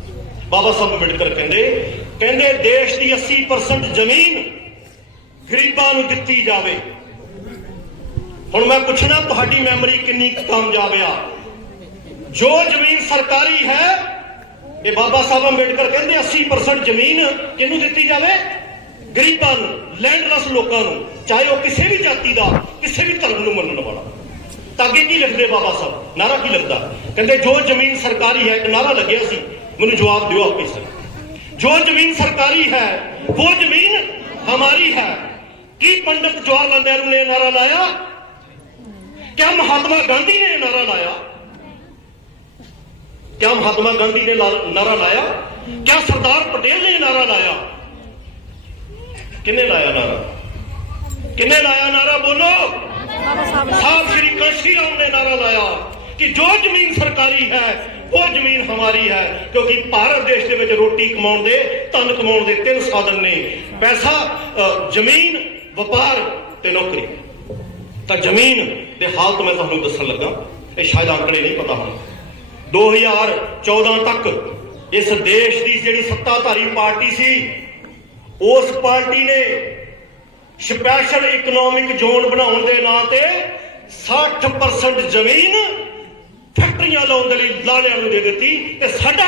ਬਾਬਾ ਸਾਹਿਬ ਅੰਬੇਡਕਰ ਕਹਿੰਦੇ ਕਹਿੰਦੇ ਦੇਸ਼ ਦੀ 80% ਜ਼ਮੀਨ ਗਰੀਬਾਂ ਨੂੰ ਦਿੱਤੀ ਜਾਵੇ। ਹੁਣ ਮੈਂ ਪੁੱਛਣਾ, ਤੁਹਾਡੀ ਮੈਮਰੀ ਕਿੰਨੀ ਕਾਮਯਾਬ ਆ? ਜੋ ਜ਼ਮੀਨ ਸਰਕਾਰੀ ਹੈ, ਇਹ ਬਾਬਾ ਸਾਹਿਬ ਅੰਬੇਡਕਰ ਕਹਿੰਦੇ 80% ਜ਼ਮੀਨ ਕਿਹਨੂੰ ਦਿੱਤੀ ਜਾਵੇ? ਗਰੀਬਾਂ ਨੂੰ ਲੈਂਡਲੈਸ ਲੋਕਾਂ ਨੂੰ, ਚਾਹੇ ਉਹ ਕਿਸੇ ਵੀ ਜਾਤੀ ਦਾ, ਕਿਸੇ ਵੀ ਧਰਮ ਨੂੰ ਮੰਨਣ ਵਾਲਾ। ਤਾਂ ਅੱਗੇ ਕੀ ਲਿਖਦੇ ਬਾਬਾ ਸਾਹਿਬ? ਨਾਰਾ ਕੀ ਲੱਗਦਾ ਕਹਿੰਦੇ, ਜੋ ਜ਼ਮੀਨ ਸਰਕਾਰੀ ਹੈ, ਇੱਕ ਨਾਰਾ ਲੱਗਿਆ ਸੀ। ਮੈਨੂੰ ਜਵਾਬ ਦਿਓ ਆਪੇ ਸਰ। ਜੋ ਜ਼ਮੀਨ ਸਰਕਾਰੀ ਹੈ, ਉਹ ਜ਼ਮੀਨ ਹਮਾਰੀ ਹੈ। ਕੀ ਪੰਡਤ ਜਵਾਹਰ ਲਾਲ ਨਹਿਰੂ ਨੇ ਇਹ ਨਾਰਾ ਲਾਇਆ क्या महात्मा गांधी ने ये नारा लाया क्या महात्मा गांधी ने ला- नारा लाया क्या सरदार पटेल ने ये नारा लाया किन्ने लाया नारा किन्ने लाया नारा बोलो साहब श्री काशी राम ने नारा लाया कि जो ਜ਼ਮੀਨ ਸਰਕਾਰੀ ਹੈ ਉਹ ਜ਼ਮੀਨ ਹਮਾਰੀ ਹੈ ਕਿਉਂਕਿ ਭਾਰਤ ਦੇਸ਼ ਦੇ ਵਿੱਚ ਰੋਟੀ ਕਮਾਉਣ ਦੇ ਧਨ ਕਮਾਉਣ ਦੇ ਤਿੰਨ ਸਾਧਨ ਨੇ ਪੈਸਾ ਅ, ਜ਼ਮੀਨ ਵਪਾਰ ਤੇ ਨੌਕਰੀ। ਤਾਂ ਜ਼ਮੀਨ ਦੇ ਹਾਲਤ ਮੈਂ ਤੁਹਾਨੂੰ ਦੱਸਣ ਲੱਗਾ, ਇਹ ਸ਼ਾਇਦ ਆંકੜੇ ਨਹੀਂ ਪਤਾ ਹੋਣ। 2014 ਤੱਕ ਇਸ ਦੇਸ਼ ਦੀ ਜਿਹੜੀ ਸੱਤਾਧਾਰੀ ਪਾਰਟੀ ਸੀ, ਉਸ ਪਾਰਟੀ ਨੇ ਸਪੈਸ਼ਲ ਇਕਨੋਮਿਕ ਜ਼ੋਨ ਬਣਾਉਣ ਦੇ ਨਾਂ ਤੇ 60% ਜ਼ਮੀਨ ਫੈਕਟਰੀਆਂ ਲਾਉਣ ਦੇ ਲਈ ਲਾਲਿਆਂ ਨੂੰ ਦੇ ਦਿੱਤੀ। ਤੇ ਸਾਡਾ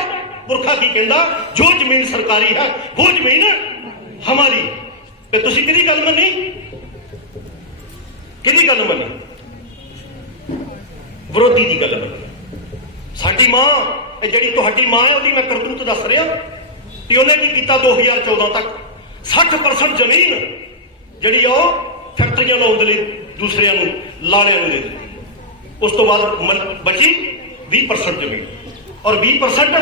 ਪੁਰਖਾ ਕੀ ਕਹਿੰਦਾ? ਜੋ ਜ਼ਮੀਨ ਸਰਕਾਰੀ ਹੈ, ਉਹ ਜ਼ਮੀਨ ਹਮਾਰੀ ਤੇ ਤੁਸੀਂ ਕਿਹਦੀ ਗੱਲ ਮੰਨੀ? ਕਿਹਦੀ ਗੱਲ ਮੰਨੀ? ਵਿਰੋਧੀ ਦੀ ਗੱਲ ਮੰਨੀ। ਸਾਡੀ ਮਾਂ, ਇਹ ਜਿਹੜੀ ਤੁਹਾਡੀ ਮਾਂ ਹੈ, ਉਹਦੀ ਮੈਂ ਕਰਤੂਤ ਦੱਸ ਰਿਹਾ ਕਿ ਉਹਨੇ ਕੀ ਕੀਤਾ 2014 ਤੱਕ? 60% ਜ਼ਮੀਨ ਜਿਹੜੀ ਆ ਉਹ ਫੈਕਟਰੀਆਂ ਲਾਉਣ ਦੇ ਲਈ, ਦੂਸਰਿਆਂ ਨੂੰ ਲਾਲਿਆਂ ਨੂੰ ਦੇ ਦਿੱਤੀ। ਉਸ ਤੋਂ ਬਾਅਦ ਬਚੀ 20% ਜ਼ਮੀਨ। ਔਰ 20%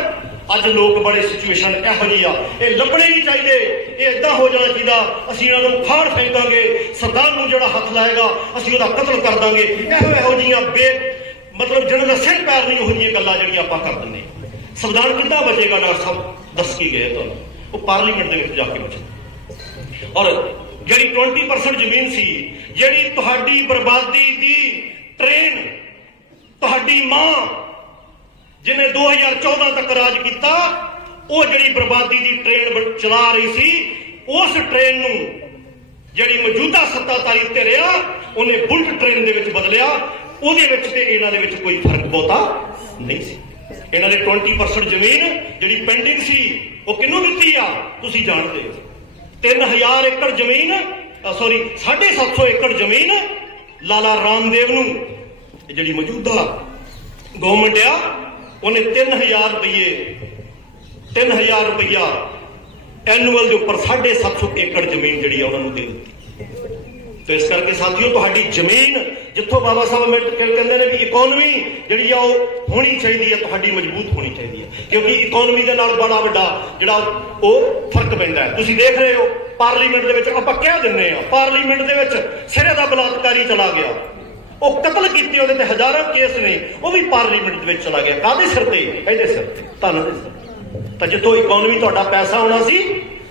ਅੱਜ ਲੋਕ ਬੜੇ ਸਿਚੁਏਸ਼ਨ ਇਹੋ ਜਿਹੀ ਆ। ਇਹ ਲੱਭਣੇ ਨਹੀਂ ਚਾਹੀਦੇ। ਇਹ ਇਦਾਂ ਹੋ ਜਾਣਾ ਚਾਹੀਦਾ। ਅਸੀਂ ਇਹਨਾਂ ਨੂੰ ਫਾੜ ਫੇਂਕਾਂਗੇ ਸਰਦਾਰ ਨੂੰ ਜਿਹੜਾ ਹੱਥ ਲਾਏਗਾ, ਅਸੀਂ ਉਹਦਾ ਕਤਲ ਕਰ ਦਾਂਗੇ। ਇਹੋ ਇਹੋ ਜਿਹੀਆਂ ਬੇ ਮਤਲਬ ਜਿਹਨਾਂ ਦਾ ਸਿਰ ਪੈਰ ਨਹੀਂ ਉਹ ਜਿਹੀਆਂ ਗੱਲਾਂ ਜਿਹੜੀਆਂ ਆਪਾਂ ਕਰ ਦਿੰਦੇ। ਹਾਂ। ਸੰਵਿਧਾਨ ਕਿੱਦਾਂ ਬਚੇਗਾ ਡਾਕਟਰ ਸਭ ਦੱਸ ਕੇ ਗਏ ਤੁਹਾਨੂੰ? ਉਹ ਪਾਰਲੀਮੈਂਟ ਦੇ ਵਿੱਚ ਜਾ ਕੇ ਬਚੇ ਔਰ ਜਿਹੜੀ 20% ਜ਼ਮੀਨ ਸੀ, ਜਿਹੜੀ ਤੁਹਾਡੀ ਬਰਬਾਦੀ ਦੀ ਟ੍ਰੇਨ ਤੁਹਾਡੀ ਮਾਂ ਜਿਹਨੇ 2014 ਤੱਕ ਰਾਜ ਕੀਤਾ, ਉਹ ਜਿਹੜੀ ਬਰਬਾਦੀ ਦੀ ਟ੍ਰੇਨ ਬ- ਚਲਾ ਰਹੀ ਸੀ, ਉਸ ਟ੍ਰੇਨ ਨੂੰ ਜਿਹੜੀ ਮੌਜੂਦਾ ਸੱਤਾਧਾਰੀ ਧਿਰ ਆ ਉਹਨੇ ਬੁਲਟ ਟ੍ਰੇਨ ਦੇ ਵਿੱਚ ਬਦਲਿਆ। ਉਹਦੇ ਵਿੱਚ ਤੇ ਇਹਨਾਂ ਦੇ ਵਿੱਚ ਕੋਈ ਫ਼ਰਕ ਬਹੁਤਾ ਨਹੀਂ ਸੀ। ਇਹਨਾਂ ਨੇ 20% ਜ਼ਮੀਨ ਜਿਹੜੀ ਪੈਂਡਿੰਗ ਸੀ, ਉਹ ਕਿਹਨੂੰ ਦਿੱਤੀ ਆ? ਤੁਸੀਂ ਜਾਣਦੇ ਹੋ। 3000 ਏਕੜ ਜ਼ਮੀਨ ਸੌਰੀ 750 ਏਕੜ ਜ਼ਮੀਨ ਲਾਲਾ ਰਾਮਦੇਵ ਨੂੰ ਜਿਹੜੀ ਮੌਜੂਦਾ ਗਵਰਨਮੈਂਟ ਆ ਉਹਨੇ 3000 ਰੁਪਏ 3000 ਰੁਪਇਆ ਐਨੂਅਲ ਦੇ ਉੱਪਰ 750 ਏਕੜ ਜ਼ਮੀਨ ਜਿਹੜੀ ਆ ਉਹਨਾਂ ਨੂੰ ਦੇ ਦਿੱਤੀ। ਤੇ ਇਸ ਕਰਕੇ ਸਾਥੀਓ, ਤੁਹਾਡੀ ਜ਼ਮੀਨ ਜਿੱਥੋਂ ਬਾਬਾ ਸਾਹਿਬ ਅੰਬੇਡਕਰ ਕਹਿੰਦੇ ਨੇ ਵੀ ਇਕਨੋਮੀ ਜਿਹੜੀ ਆ ਉਹ ਹੋਣੀ ਚਾਹੀਦੀ ਹੈ ਤੁਹਾਡੀ ਮਜ਼ਬੂਤ ਹੋਣੀ ਚਾਹੀਦੀ ਹੈ ਕਿਉਂਕਿ ਇਕਨੋਮੀ ਦੇ ਨਾਲ ਬੜਾ ਵੱਡਾ ਜਿਹੜਾ ਉਹ ਫ਼ਰਕ ਪੈਂਦਾ ਹੈ। ਤੁਸੀਂ ਦੇਖ ਰਹੇ ਹੋ, ਪਾਰਲੀਮੈਂਟ ਦੇ ਵਿੱਚ ਆਪਾਂ ਕਹਿ ਦਿੰਨੇ ਆ ਪਾਰਲੀਮੈਂਟ ਦੇ ਵਿੱਚ ਸਿਰੇ ਦਾ ਬਲਾਤਕਾਰੀ ਚਲਾ ਗਿਆ। ਉਹ ਕਤਲ ਕੀਤੇ, ਉਹਦੇ ਤੇ ਹਜ਼ਾਰਾਂ ਕੇਸ ਨੇ, ਉਹ ਵੀ ਪਾਰਲੀਮੈਂਟ ਦੇ ਵਿੱਚ ਚਲਾ ਗਿਆ। ਕਾਹਦੇ ਸਿਰ ਤੇ? ਇਹਦੇ ਸਿਰ ਤੇ, ਧਨ ਦੇ ਸਿਰ ਤਾਂ। ਜਿੱਥੋਂ ਇਕਨੋਮੀ ਤੁਹਾਡਾ ਪੈਸਾ ਆਉਣਾ ਸੀ,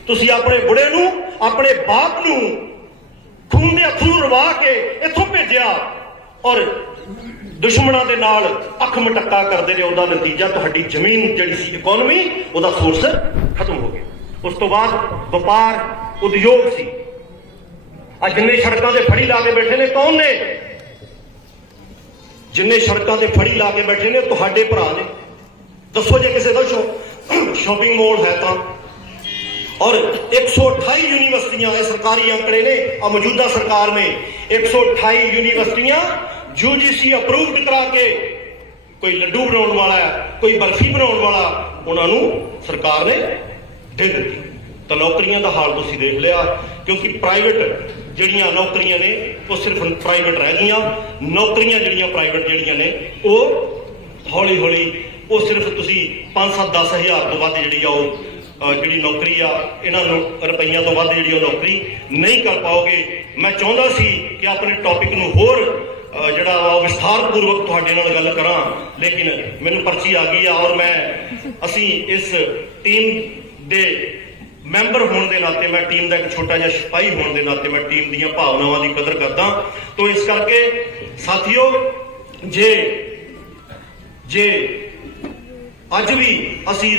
ਤੁਸੀਂ ਆਪਣੇ ਬੁੜੇ ਨੂੰ, ਆਪਣੇ ਬਾਪ ਨੂੰ ਖੂਨ ਦੇ ਅਥਰੂ ਰਵਾ ਕੇ ਇੱਥੋਂ ਭੇਜਿਆ ਔਰ ਦੁਸ਼ਮਣਾਂ ਦੇ ਨਾਲ ਅੱਖ ਮਟੱਕਾ ਕਰਦੇ ਨੇ ਉਹਦਾ ਨਤੀਜਾ ਤੁਹਾਡੀ ਜ਼ਮੀਨ ਜਿਹੜੀ ਸੀ ਇਕਨੋਮੀ ਉਹਦਾ ਸੋਰਸ ਖਤਮ ਹੋ ਗਿਆ। ਉਸ ਤੋਂ ਬਾਅਦ ਵਪਾਰ, ਉਦਯੋਗ ਸੀ। ਅੱਜ ਜਿੰਨੇ ਸੜਕਾਂ ਤੇ ਫੜੀ ਲਾ ਕੇ ਬੈਠੇ ਨੇ, ਕੌਣ ਨੇ? ਜਿੰਨੇ ਸੜਕਾਂ ਤੇ ਫੜੀ ਲਾ ਕੇ ਬੈਠੇ ਨੇ ਤੁਹਾਡੇ ਭਰਾ ਨੇ। ਦੱਸੋ ਜੇ ਕਿਸੇ ਦਾ ਸ਼ਾਪਿੰਗ ਮਾਲ ਹੈ ਤਾਂ। ਔਰ 128 ਯੂਨੀਵਰਸਿਟੀਆਂ ਇਹ ਸਰਕਾਰੀ ਅੰਕੜੇ ਨੇ ਆ ਮੌਜੂਦਾ ਸਰਕਾਰ ਨੇ। 128 ਯੂਨੀਵਰਸਿਟੀਆਂ ਯੂਜੀਸੀ ਅਪਰੂਵਡ ਕਰਾ ਕੇ, ਕੋਈ ਲੱਡੂ ਬਣਾਉਣ ਵਾਲਾ ਕੋਈ ਬਰਫੀ ਬਣਾਉਣ ਵਾਲਾ, ਉਹਨਾਂ ਨੂੰ ਸਰਕਾਰ ਨੇ ਦੇ ਦਿੱਤੀ। ਤਾਂ ਨੌਕਰੀਆਂ ਦਾ ਹਾਲ ਤੁਸੀਂ ਦੇਖ ਲਿਆ, ਕਿਉਂਕਿ ਪ੍ਰਾਈਵੇਟ ਜਿਹੜੀਆਂ ਨੌਕਰੀਆਂ ਨੇ, ਉਹ ਸਿਰਫ ਪ੍ਰਾਈਵੇਟ ਰਹਿ ਗਈਆਂ। ਨੌਕਰੀਆਂ ਜਿਹੜੀਆਂ ਪ੍ਰਾਈਵੇਟ ਜਿਹੜੀਆਂ ਨੇ, ਉਹ ਹੌਲੀ ਹੌਲੀ ਉਹ ਸਿਰਫ ਤੁਸੀਂ 5-7 10 ਹਜ਼ਾਰ ਤੋਂ ਵੱਧ ਜਿਹੜੀ ਆ ਉਹ ਜਿਹੜੀ ਨੌਕਰੀ ਆ, ਇਹਨਾਂ ਨੂੰ ਰੁਪਈਆਂ ਤੋਂ ਵੱਧ ਜਿਹੜੀ ਉਹ ਨੌਕਰੀ ਨਹੀਂ ਕਰ ਪਾਓਗੇ। ਮੈਂ ਚਾਹੁੰਦਾ ਸੀ ਕਿ ਆਪਣੇ ਟੌਪਿਕ ਨੂੰ ਹੋਰ ਜਿਹੜਾ ਵਾ ਉਹ ਵਿਸਥਾਰਪੂਰਵਕ ਤੁਹਾਡੇ ਨਾਲ ਗੱਲ ਕਰਾਂ, ਲੇਕਿਨ ਮੈਨੂੰ ਪਰਚੀ ਆ ਗਈ ਆ ਔਰ ਮੈਂ, ਅਸੀਂ ਇਸ ਟੀਮ ਦੇ ਮੈਂਬਰ ਹੋਣ ਦੇ ਨਾਤੇ ਮੈਂ ਟੀਮ ਦਾ ਇੱਕ ਛੋਟਾ ਜਿਹਾ ਸਿਪਾਹੀ ਹੋਣ ਦੇ ਨਾਤੇ ਮੈਂ ਟੀਮ ਦੀਆਂ ਭਾਵਨਾਵਾਂ ਦੀ ਕਦਰ ਕਰਦਾ। ਤੋਂ ਇਸ ਕਰਕੇ ਸਾਥੀਓ, ਜੇ ਜੇ ਅੱਜ ਵੀ ਅਸੀਂ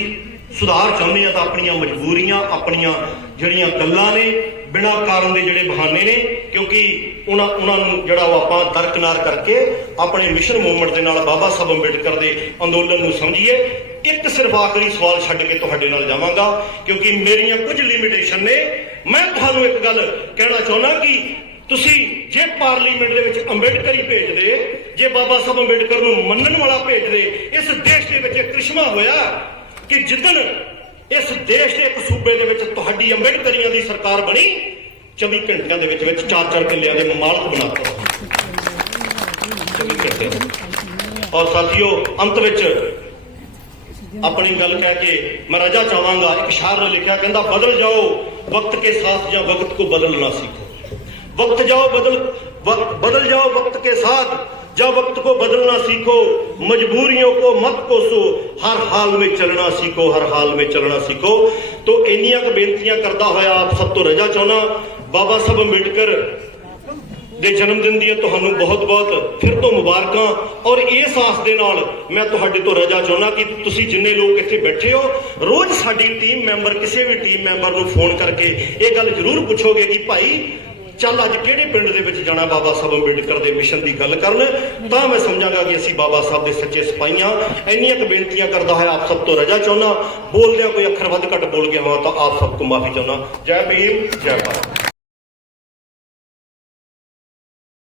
ਸੁਧਾਰ ਚਾਹੁੰਦੇ ਆ ਤਾਂ ਆਪਣੀਆਂ ਮਜਬੂਰੀਆਂ, ਆਪਣੀਆਂ ਜਿਹੜੀਆਂ ਗੱਲਾਂ ਨੇ ਬਿਨਾਂ ਕਾਰਨ ਦੇ ਜਿਹੜੇ ਬਹਾਨੇ ਨੇ, ਕਿਉਂਕਿ ਉਹਨਾਂ ਉਹਨਾਂ ਨੂੰ ਜਿਹੜਾ ਉਹ ਆਪਾਂ ਦਰਕਨਾਰ ਕਰਕੇ ਆਪਣੇ ਮਿਸ਼ਨ ਮੂਵਮੈਂਟ ਦੇ ਨਾਲ ਬਾਬਾ ਸਾਹਿਬ ਅੰਬੇਡਕਰ ਦੇ ਅੰਦੋਲਨ ਨੂੰ ਸਮਝੀਏ, ਇੱਕ ਸਿਰਫ ਆਖਰੀ ਸਵਾਲ ਛੱਡ ਕੇ ਤੁਹਾਡੇ ਨਾਲ ਜਾਵਾਂਗਾ, ਕਿਉਂਕਿ ਮੇਰੀਆਂ ਕੁਝ ਲਿਮਿਟੇਸ਼ਨ ਨੇ। ਮੈਂ ਤੁਹਾਨੂੰ ਇੱਕ ਗੱਲ ਕਹਿਣਾ ਚਾਹੁੰਦਾ ਕਿ ਤੁਸੀਂ ਜੇ ਪਾਰਲੀਮੈਂਟ ਦੇ ਵਿੱਚ ਅੰਬੇਡਕਰ ਹੀ ਭੇਜਦੇ, ਜੇ ਬਾਬਾ ਸਾਹਿਬ ਅੰਬੇਡਕਰ ਨੂੰ ਮੰਨਣ ਵਾਲਾ ਭੇਜਦੇ, ਇਸ ਦੇਸ਼ ਦੇ ਵਿੱਚ ਇੱਕ ਕ੍ਰਿਸ਼ਮਾ ਹੋਇਆ ਕਿ ਜਿੱਦਣ ਇਸ ਦੇਸ਼ ਦੇ ਇੱਕ ਸੂਬੇ ਦੇ ਵਿੱਚ ਤੁਹਾਡੀ ਅੰਬੇਡਕਰੀਆਂ ਦੀ ਸਰਕਾਰ ਬਣੀ 24 ਘੰਟਿਆਂ ਦੇ ਵਿੱਚ ਵਿੱਚ ਚਾਰ ਚਾਰ ਕਿੱਲਿਆਂ ਦੇ ਮਾਲਕ ਬਣਾ ਦਿੱਤਾ ਔਰ ਸਾਥੀਓ, ਅੰਤ ਵਿੱਚ ਆਪਣੀ ਗੱਲ ਕਹਿ ਕੇ ਮੈਂ ਰਜਾ ਚਾਹਾਂਗਾ ਇੱਕ ਸ਼ਾਇਰ ਲਿਖਿਆ, ਕਹਿੰਦਾ, ਬਦਲ ਜਾਓ, ਵਕਤ ਕੇ ਸਾਥ ਜਾਂ ਵਕਤ ਕੋ ਬਦਲਣਾ ਸਿੱਖੋ। ਵਕਤ ਜਾਓ, ਬਦਲ ਬਦਲ ਜਾਓ, ਵਕਤ ਕੇ ਸਾਥ साथ जब वक्त को बदलना सीखो मजबूरियों को मत कोसो हर हाल में चलना सीखो हर हाल में चलना सीखो तो ਇੰਨੀਆਂ ਕੁ ਬੇਨਤੀਆਂ ਕਰਦਾ ਹੋਇਆ ਆਪ ਸਭ ਤੋਂ ਰਜਾ ਚਾਹੁੰਦਾ ਬਾਬਾ ਸਾਹਿਬ ਅੰਬੇਡਕਰ ਦੇ ਜਨਮ ਦਿਨ ਦੀਆਂ ਤੁਹਾਨੂੰ ਬਹੁਤ-ਬਹੁਤ ਫਿਰ ਤੋਂ ਮੁਬਾਰਕਾਂ ਔਰ ਇਸ ਆਸ ਦੇ ਨਾਲ ਮੈਂ ਤੁਹਾਡੇ ਤੋਂ ਰਜਾ ਚਾਹੁੰਦਾ ਕਿ ਤੁਸੀਂ ਜਿੰਨੇ ਲੋਕ ਇੱਥੇ ਬੈਠੇ ਹੋ ਰੋਜ਼ ਸਾਡੀ ਟੀਮ ਮੈਂਬਰ ਕਿਸੇ ਵੀ ਟੀਮ ਮੈਂਬਰ ਨੂੰ ਫੋਨ ਕਰਕੇ ਇਹ ਗੱਲ ਜ਼ਰੂਰ ਪੁੱਛੋਗੇ ਕਿ ਭਾਈ ਚੱਲ ਅੱਜ ਕਿਹੜੇ ਪਿੰਡ ਦੇ ਵਿੱਚ ਜਾਣਾ ਬਾਬਾ ਸਾਹਿਬ ਅੰਬੇਡਕਰ ਦੇ ਮਿਸ਼ਨ ਦੀ ਗੱਲ ਕਰਨ? ਤਾਂ ਮੈਂ ਸਮਝਾਂਗਾ ਕਿ ਅਸੀਂ ਬਾਬਾ ਸਾਹਿਬ ਦੇ ਸੱਚੇ ਸਿਪਾਹੀਆਂ। ਇੰਨੀਆਂ ਕੁ ਬੇਨਤੀਆਂ ਕਰਦਾ ਹੋਇਆ ਆਪ ਸਭ ਤੋਂ ਰਜਾ ਚਾਹੁੰਦਾ। ਬੋਲਦਿਆਂ ਕੋਈ ਅੱਖਰ ਵੱਧ ਘੱਟ ਬੋਲ ਗਿਆ ਹਾਂ ਤਾਂ ਆਪ ਸਭ ਤੋਂ ਮਾਫੀ ਚਾਹੁੰਦਾ। ਜੈ ਭੀਮ, ਜੈ ਭਾਰਤ।